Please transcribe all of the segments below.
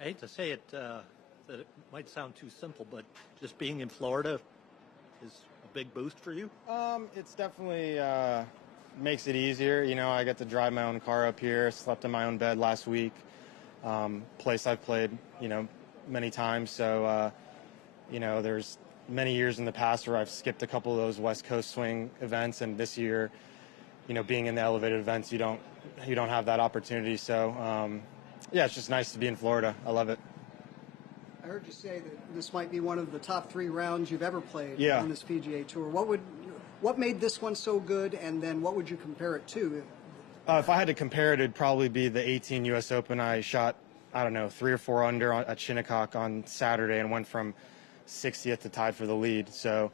I hate to say it, that it might sound too simple, but just being in Florida is a big boost for you? It's definitely makes it easier. You know, I get to drive my own car up here. Slept in my own bed last week. Place I've played, many times. So, there's many years in the past where I've skipped a couple of those West Coast swing events, and this year, being in the elevated events, you don't have that opportunity. So, yeah, it's just nice to be in Florida. I love it. I heard you say that this might be one of the top 3 rounds you've ever played Yeah. on this PGA Tour. What made this one so good, and then what would you compare it to? If I had to compare it, it'd probably be the 18 U.S. Open. I shot, 3 or 4 under at Shinnecock on Saturday and went from 60th to tied for the lead. So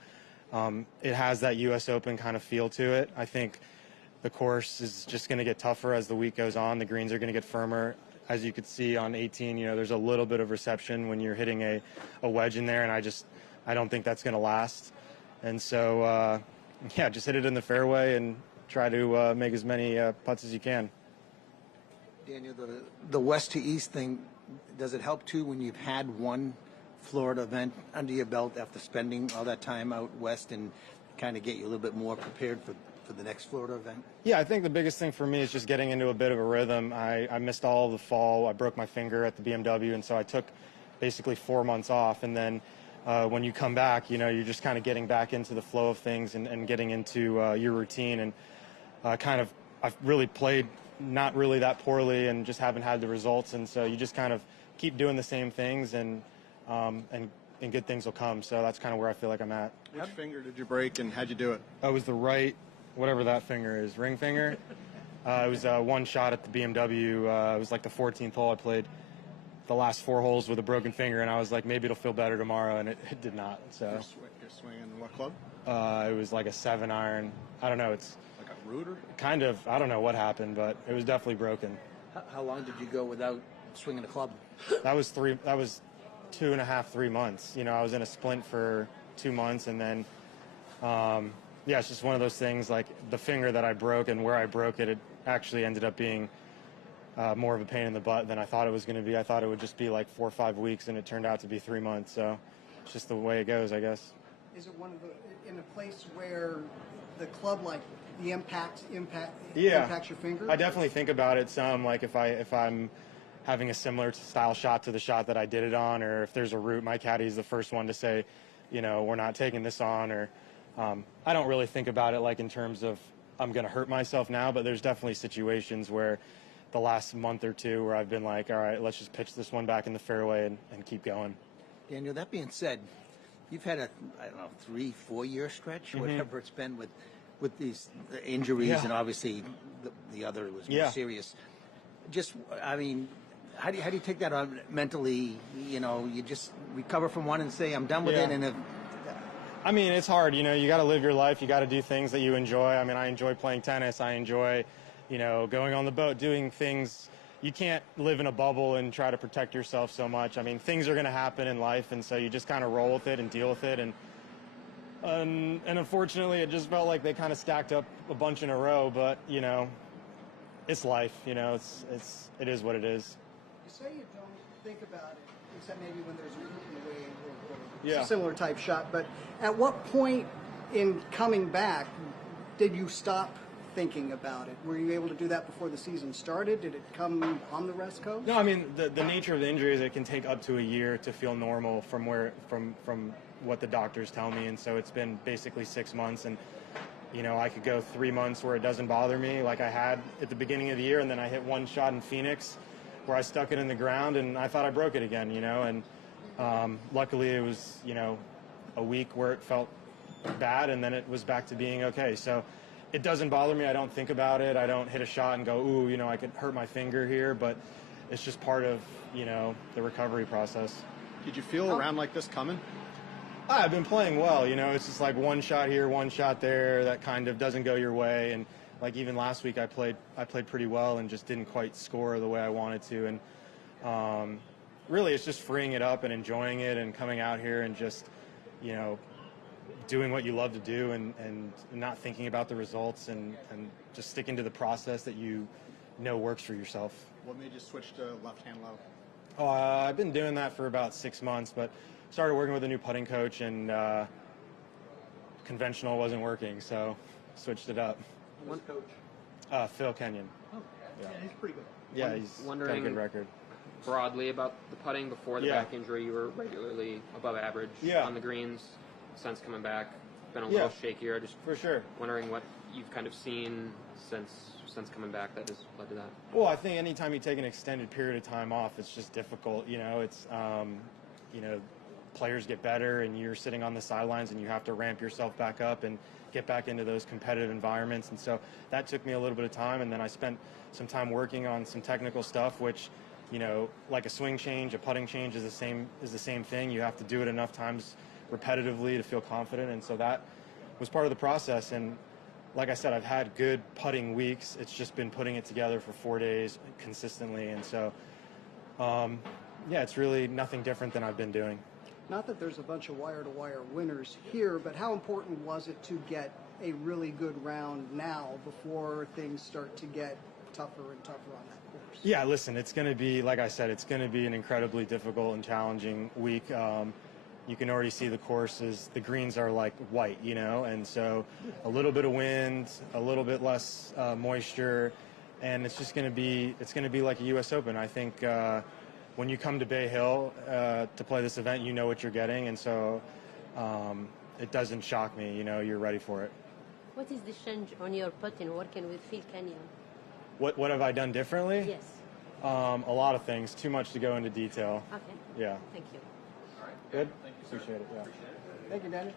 it has that U.S. Open kind of feel to it. I think the course is just going to get tougher as the week goes on. The greens are going to get firmer. As you could see on 18, there's a little bit of reception when you're hitting a wedge in there, and I don't think that's going to last. And so, just hit it in the fairway and try to make as many putts as you can. Daniel, the west to east thing, does it help too when you've had one Florida event under your belt after spending all that time out west and kind of get you a little bit more prepared for the next Florida event? Yeah, I think the biggest thing for me is just getting into a bit of a rhythm. I missed all of the fall. I broke my finger at the BMW, and so I took basically 4 months off. And then when you come back, you're just kind of getting back into the flow of things and getting into your routine. And I've really played not really that poorly and just haven't had the results. And so you just kind of keep doing the same things and good things will come. So that's kind of where I feel like I'm at. Which finger did you break and how'd you do it? It was the right, whatever that finger is, ring finger. It was one shot at the BMW. It was like the 14th hole. I played the last 4 holes with a broken finger, and I was like, maybe it'll feel better tomorrow, and it did not. So You're swinging what club? it was like a 7-iron. I don't know. It's Like a rooter? kind of, I don't know what happened, but it was definitely broken. How long did you go without swinging a club? That was 2.5, 3 months. I was in a splint for 2 months, and then, it's just one of those things, like the finger that I broke and where I broke it, it actually ended up being more of a pain in the butt than I thought it was going to be. I thought it would just be like 4 or 5 weeks, and it turned out to be 3 months. So it's just the way it goes, I guess. Is it in a place where the club, like the impacts your finger? I definitely think about it some, like if I'm having a similar style shot to the shot that I did it on, or if there's a root, my caddy's the first one to say, we're not taking this on, or I don't really think about it like in terms of I'm going to hurt myself now, but there's definitely situations where the last month or two where I've been like, all right, let's just pitch this one back in the fairway and keep going. Daniel, that being said, you've had a 3-4 year stretch, whatever it's been with these injuries, and obviously the other was more serious. How do you take that on mentally? You just recover from one and say, I'm done with it. And it's hard. You got to live your life. You got to do things that you enjoy. I enjoy playing tennis. I enjoy, going on the boat, doing things. You can't live in a bubble and try to protect yourself so much. Things are going to happen in life, and so you just kind of roll with it and deal with it. And unfortunately, it just felt like they kind of stacked up a bunch in a row. But it's life. It is what it is. You say you don't think about it, except maybe when there's a root in the way or a similar type shot. But at what point in coming back did you stop thinking about it? Were you able to do that before the season started? Did it come on the West Coast? No, the nature of the injury is it can take up to a year to feel normal from what the doctors tell me, and so it's been basically 6 months, and I could go 3 months where it doesn't bother me like I had at the beginning of the year, and then I hit one shot in Phoenix where I stuck it in the ground and I thought I broke it again, and luckily it was, a week where it felt bad, and then it was back to being okay. So it doesn't bother me. I don't think about it. I don't hit a shot and go, ooh, I could hurt my finger here, but it's just part of, the recovery process. Did you feel a round like this coming? I've been playing well, it's just like one shot here, one shot there that kind of doesn't go your way. And like even last week I played pretty well and just didn't quite score the way I wanted to. And really it's just freeing it up and enjoying it and coming out here and just, doing what you love to do and not thinking about the results and just sticking to the process that works for yourself. What made you switch to left-hand low? Oh, I've been doing that for about 6 months, but started working with a new putting coach, and conventional wasn't working, so switched it up. One coach. Phil Kenyon. Oh, yeah, he's pretty good. Yeah, he's got a good record. Broadly about the putting, before the back injury, you were regularly above average on the greens. Since coming back, been a little shakier. Just for sure. Wondering what you've kind of seen since coming back that has led to that. Well, I think anytime you take an extended period of time off, it's just difficult. You know, it's players get better, and you're sitting on the sidelines, and you have to ramp yourself back up and get back into those competitive environments. And so that took me a little bit of time, and then I spent some time working on some technical stuff, which, you know, like a swing change, a putting change is the same thing. You have to do it enough times repetitively to feel confident, and so that was part of the process. And like I said, I've had good putting weeks. It's just been putting it together for 4 days consistently, and so it's really nothing different than I've been doing. Not that there's a bunch of wire-to-wire winners here, but how important was it to get a really good round now before things start to get tougher and tougher on that course? Yeah, listen, it's going to be, like I said, it's going to be an incredibly difficult and challenging week. You can already see the courses, the greens are like white, you know, and so a little bit of wind, a little bit less moisture, and it's just going to be like a U.S. Open. I think when you come to Bay Hill to play this event, you know what you're getting, and so it doesn't shock me, you know, you're ready for it. What is the change on your putting working with Phil Kenyon? What have I done differently? Yes. A lot of things, too much to go into detail. Okay. Yeah. Thank you. Good? Appreciate it, yeah. Thank you, Daniel.